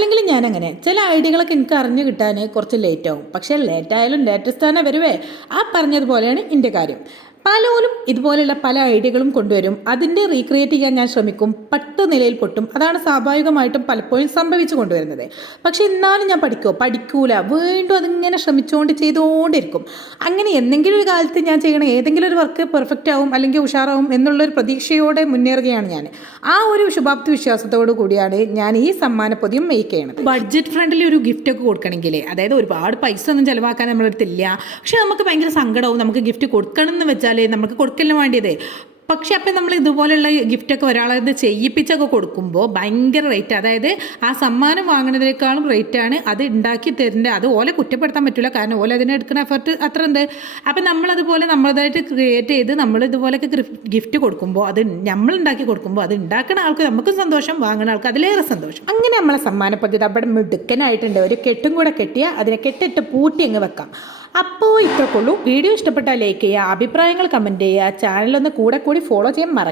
അല്ലെങ്കിൽ ഞാനങ്ങനെ ചില ഐഡിയകളൊക്കെ എനിക്ക് അറിഞ്ഞു കിട്ടാൻ കുറച്ച് ലേറ്റ് ആവും. പക്ഷേ ലേറ്റ് ആയാലും ലേറ്റസ്റ്റ് തന്നെ വരുവേ. ആ പറഞ്ഞതുപോലെയാണ് എൻ്റെ കാര്യം. പലരും ഇതുപോലെയുള്ള പല ഐഡിയകളും കൊണ്ടുവരും. അതിൻ്റെ റീക്രിയേറ്റ് ചെയ്യാൻ ഞാൻ ശ്രമിക്കും. 10 നിലയിൽ പൊട്ടും. അതാണ് സ്വാഭാവികമായിട്ടും പലപ്പോഴും സംഭവിച്ചു കൊണ്ടുവരുന്നത്. പക്ഷെ എന്നാലും ഞാൻ പഠിക്കൂല. വീണ്ടും അതിങ്ങനെ ശ്രമിച്ചുകൊണ്ട് ചെയ്തുകൊണ്ടിരിക്കും. അങ്ങനെ എന്തെങ്കിലും ഒരു കാലത്ത് ഞാൻ ചെയ്യണം ഏതെങ്കിലും ഒരു വർക്ക് പെർഫെക്റ്റ് ആവും അല്ലെങ്കിൽ ഉഷാറാവും എന്നുള്ളൊരു പ്രതീക്ഷയോടെ മുന്നേറുകയാണ് ഞാൻ. ആ ഒരു ശുഭാപ്തി വിശ്വാസത്തോടു കൂടിയാണ് ഞാൻ ഈ സമ്മാനപ്പൊതിയും മേക്ക് ചെയ്യണത്. ബഡ്ജറ്റ് ഫ്രണ്ട്ലി ഒരു ഗിഫ്റ്റ് ഒക്കെ കൊടുക്കണമെങ്കിൽ, അതായത് ഒരുപാട് പൈസ ഒന്നും ചിലവാക്കാൻ നമ്മളടുത്തില്ല, പക്ഷെ നമുക്ക് ഭയങ്കര സങ്കടവും നമുക്ക് ഗിഫ്റ്റ് കൊടുക്കണം എന്ന് വെച്ചാൽ നമുക്ക് കൊടുക്കലിന് വേണ്ടിയത്. പക്ഷെ അപ്പം നമ്മൾ ഇതുപോലെയുള്ള ഗിഫ്റ്റൊക്കെ ഒരാളത് ചെയ്യിപ്പിച്ചൊക്കെ കൊടുക്കുമ്പോൾ ഭയങ്കര റേറ്റ്, അതായത് ആ സമ്മാനം വാങ്ങുന്നതിനേക്കാളും റേറ്റാണ് അത് ഉണ്ടാക്കി തരേണ്ടത്. അത് ഓലെ കുറ്റപ്പെടുത്താൻ പറ്റില്ല, കാരണം ഓല അതിനെടുക്കുന്ന എഫർട്ട് അത്ര ഉണ്ട്. അപ്പം നമ്മളതുപോലെ നമ്മളതായിട്ട് ക്രിയേറ്റ് ചെയ്ത് നമ്മൾ ഇതുപോലെയൊക്കെ ഗിഫ്റ്റ് കൊടുക്കുമ്പോൾ, അത് നമ്മൾ ഉണ്ടാക്കി കൊടുക്കുമ്പോൾ അത് ഉണ്ടാക്കുന്ന ആൾക്ക് നമുക്കും സന്തോഷം, വാങ്ങുന്ന ആൾക്ക് അതിലേറെ സന്തോഷം. അങ്ങനെ നമ്മളെ സമ്മാന പദ്ധതി അവിടെ മിടുക്കനായിട്ടുണ്ട്. ഒരു കെട്ടും കൂടെ കെട്ടിയാൽ അതിനെ കെട്ടിട്ട് പൂട്ടി അങ്ങ് വെക്കാം. അപ്പോൾ ഇത്രക്കുള്ളൂ. വീഡിയോ ഇഷ്ടപ്പെട്ടാൽ ലൈക്ക് ചെയ്യുക, അഭിപ്രായങ്ങൾ കമൻറ്റ് ചെയ്യുക, ചാനലൊന്ന് കൂടെ ഫോളോ ചെയ്യാൻ മറക്കുക.